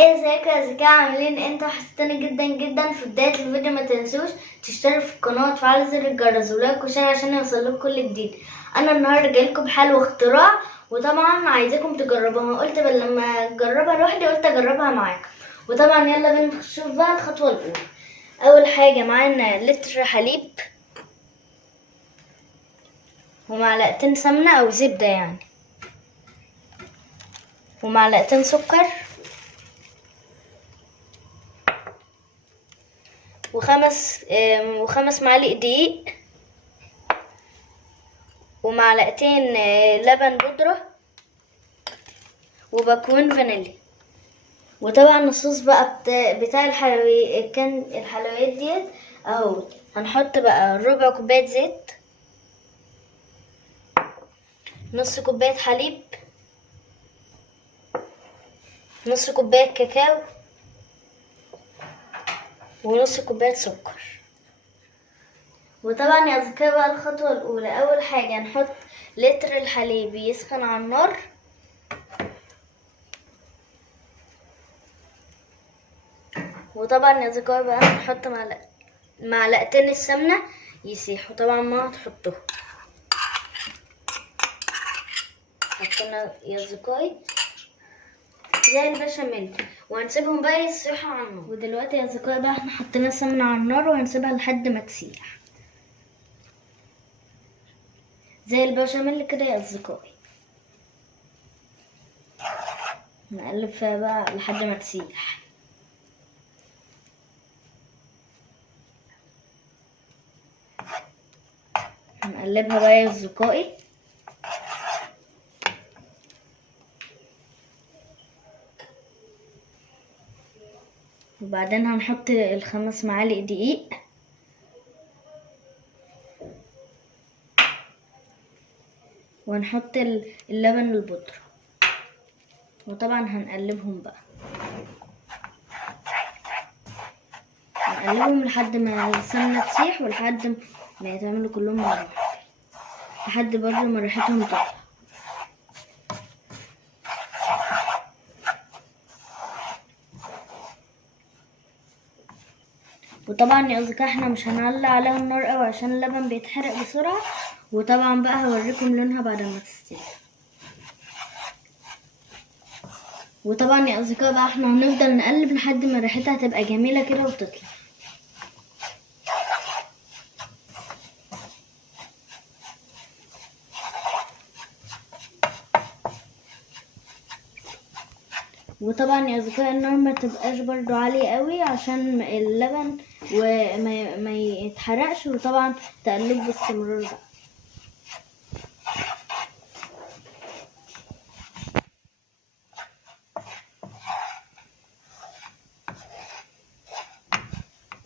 ازيكم يا ذكاء، عاملين انتوا؟ وحشتوني جدا جدا. في بداية الفيديو ما تنسوش تشتركوا في القناة وتفعلوا زر الجرس ولايك وشير عشان يوصلكم كل جديد. انا النهارده جايلكم بحل واختراع، وطبعا عايزاكم تجربوها. قلت لما اجربها لوحدي قلت اجربها معاكم. وطبعا يلا بينا نشوف بقى الخطوة الاولى. اول حاجة معانا لتر حليب ومعلقتين سمنة او زبدة يعني، ومعلقتين سكر وخمس معالق دقيق ومعلقتين لبن بودرة وباكوين فانيليا. وطبعا الصوص بقى بتاع الحلويات ديت اهو. هنحط بقى ربع كوباية زيت، نص كوباية حليب، نص كوباية كاكاو، ونص كوباية سكر. وطبعا يا أصدقائي بقى الخطوة الأولى، أول حاجة نحط لتر الحليب يسخن على النار، وطبعا يا أصدقائي بقى نحط معلقتين السمنة يسيحوا. طبعا ما هتحطوه، حطينا يا أصدقائي زي البشاميل، وهنسيبهم بقى يسيحوا على النار. ودلوقتي يا أصدقائي بقى احنا حطينا السمنة على النار وهنسيبها لحد ما تسيح زي البشاميل كده يا أصدقائي. نقلب فيها بقى لحد ما تسيح. هنقلبها بقى يا أصدقائي، وبعدين هنحط ال5 معالق دقيق وهنحط اللبن البودرة، وطبعا هنقلبهم بقى، هنقلبهم لحد ما السمنة تسيح ولحد ما يتعملوا كلهم مع بعض، لحد برضه ما ريحتهم تطلع. وطبعا يا أصدقائي احنا مش هنعلي عليها النار قوي عشان اللبن بيتحرق بسرعة. وطبعا بقى هوريكم لونها بعد ما تستوي. وطبعا يا أصدقائي بقى احنا هنفضل نقلب لحد ما ريحتها تبقى جميلة كده وتطلع. وطبعا يا أصدقائي النار ما تبقاش برضو عالية قوي عشان اللبن وما ما يتحرقش. وطبعا تقلب باستمرار بقى.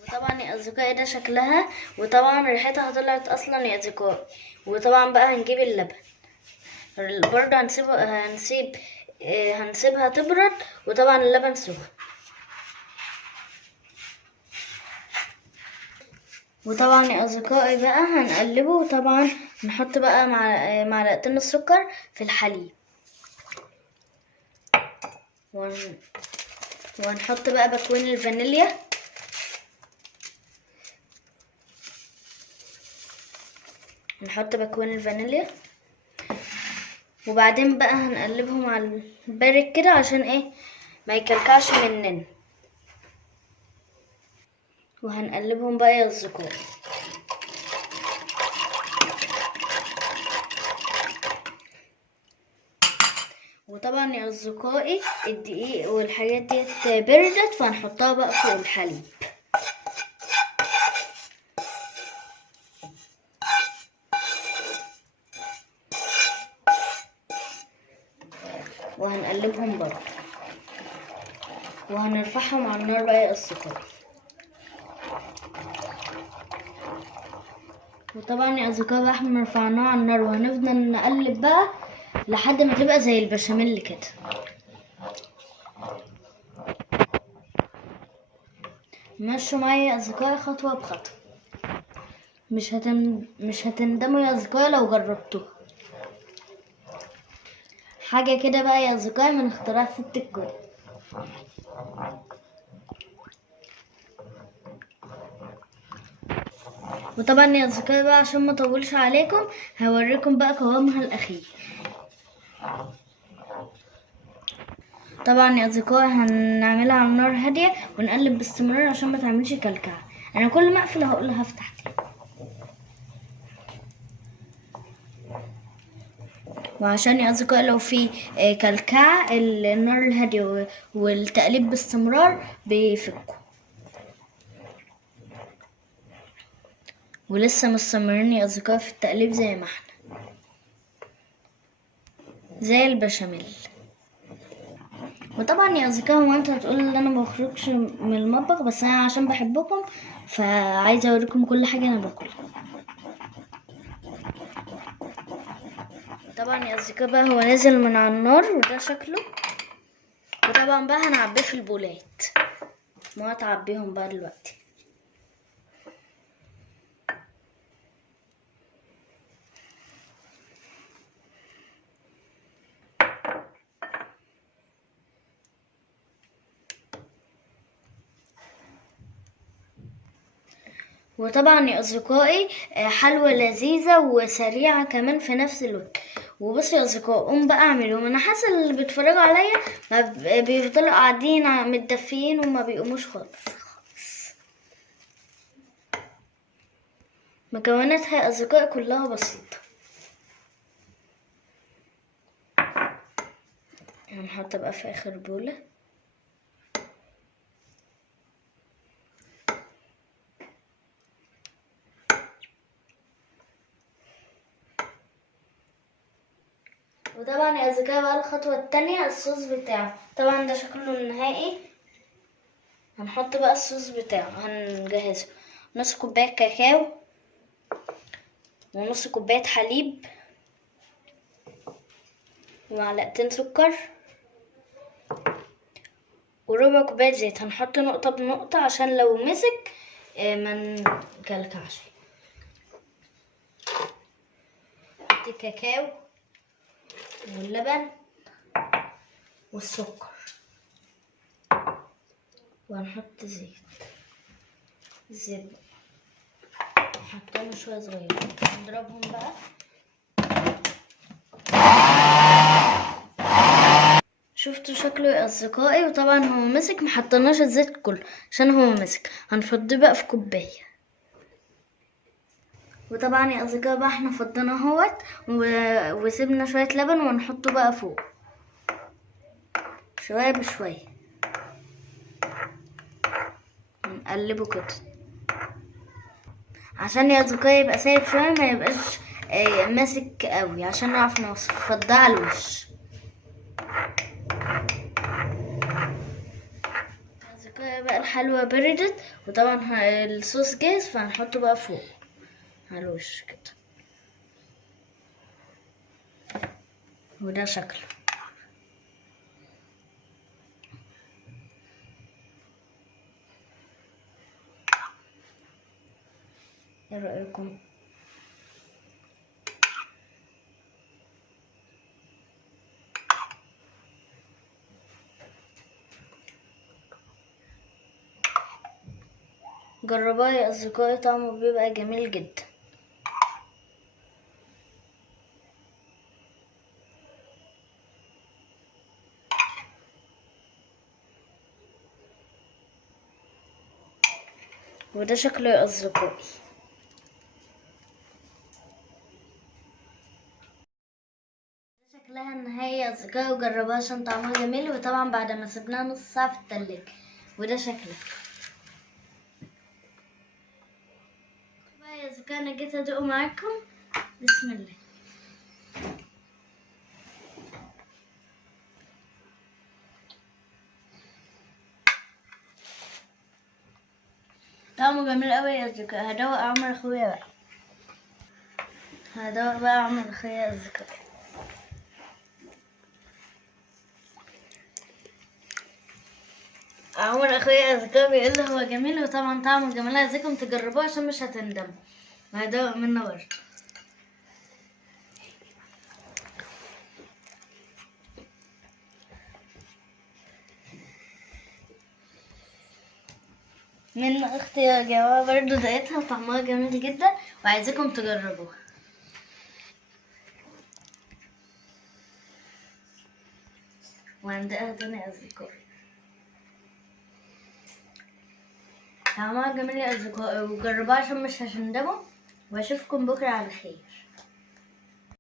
وطبعا يا أصدقائي ده شكلها، وطبعا ريحتها طلعت أصلا يا أصدقائي. وطبعا بقى هنجيب اللبن برضو هنسيبها تبرد، وطبعا اللبن سخن. وطبعا يا أصدقائي بقى هنقلبه، وطبعا نحط بقى معلقتين السكر في الحليب، وهنحط بقى باكوين الفانيليا، وبعدين بقى هنقلبهم على البارد كده عشان ايه ما يكلكعش مننا. وهنقلبهم بقى يا أصدقائي. وطبعا يا أصدقائي الدقيق والحاجات ديت بردت، فهنحطها بقى فوق الحليب. وهنقلبهم برضه، وهنرفعهم على النار بقى يا أصدقائي. وطبعا يا أصدقائي بقى احنا رفعناها على النار، وهنفضل نقلب بقى لحد ما تبقى زي البشاميل كده. مشوا معايا يا أصدقائي خطوة بخطوة، مش هتندموا يا أصدقائي لو جربتوها. حاجة كده بقى يا أصدقائي من اختراع ست الكل. وطبعا يا اصدقائي بقى عشان ما اطولش عليكم هوريكم بقى قوامها الاخير. طبعا يا اصدقائي هنعملها على نار هاديه ونقلب باستمرار عشان ما تعملش كلكعه. انا كل ما اقفل هقول لها افتح تاني. وعشان يا اصدقائي لو في كلكعه النار الهاديه والتقليب باستمرار بيفكوا. ولسه مستمرين يا اصدقائي في التقليب زي ما احنا، زي البشاميل. وطبعا يا اصدقائي هو انت هتقول ان انا ما بخرجش من المطبخ، بس انا عشان بحبكم فعايزه اوريكم كل حاجه انا باكلها. طبعا يا اصدقائي بقى هو نازل من على النار وده شكله. وطبعا بقى هنعبيه في البولات، ما هتعبيهم بقى دلوقتي. وطبعا يا اصدقائي حلوة لذيذة وسريعة كمان في نفس الوقت. وبصوا يا اصدقائي قوم بقى اعملهم. انا حاسة اللي بيتفرجوا عليا ما بيفضلوا قاعدين متدفيين وما بيقوموش خالص. مكوناتها يا اصدقائي كلها بسيطة. هنحط بقى في اخر بولة. وطبعا يا اصدقائي بقى الخطوة التانية الصوص بتاعه. طبعا ده شكله النهائي. هنحط بقى الصوص بتاعه. هنجهزه نص كوباية كاكاو ونص كوباية حليب ومعلقتين سكر وربع كوباية زيت. هنحط نقطة بنقطة عشان لو مسك ما نكلكعش. نحط الكاكاو واللبن والسكر وهنحط زيت نحطهم شوية صغيرين. نضربهم بقى. شفتوا شكله يا اصدقائي؟ وطبعا هو مسك، محطناش الزيت كله عشان هو مسك. هنفضيه بقى في كوبايه. وطبعا يا اصدقائي بقى احنا فضينا اهوت وسيبنا شويه لبن ونحطه بقى فوق شويه بشويه. نقلبه كده عشان يا اصدقائي يبقى سايب شويه، ما يبقاش ماسك قوي، عشان نعرف نفضيه على الوش. بقى الحلوى بردت وطبعا الصوص جاهز، فهنحطه بقى فوق على الوش كده. وده شكله. ايه رأيكم؟ جربوها يا اصدقائي، طعمه بيبقى جميل جدا. وده شكله يا اصدقائي. شكلها النهائي يا اصدقائي، وجربوها عشان طعمها جميل. وطبعا بعد ما سيبناها نص ساعة في التلاجة. وده شكله بقى يا اصدقائي. انا جيت ادوقه معاكم. بسم الله. طعمه جميل قوي يا اصدقائي. هدوق عمر اخويا بقى. هدوق بقى عمر اخويا يا اصدقائي. عمر اخويا يا اصدقائي بيقول له هو جميل، وطبعا طعمه جميل. عايزاكم تجربوه عشان مش هتندموا. وهدوق منه برضه. من اختي يا جماعة برضو دقتها طعمها جميل جدا وعايزاكم تجربوها. وعندها تاني أصدقائي طعمها جميل يا أصدقائي، وجربوها عشان مش هتندموا، وأشوفكم بكرة على خير.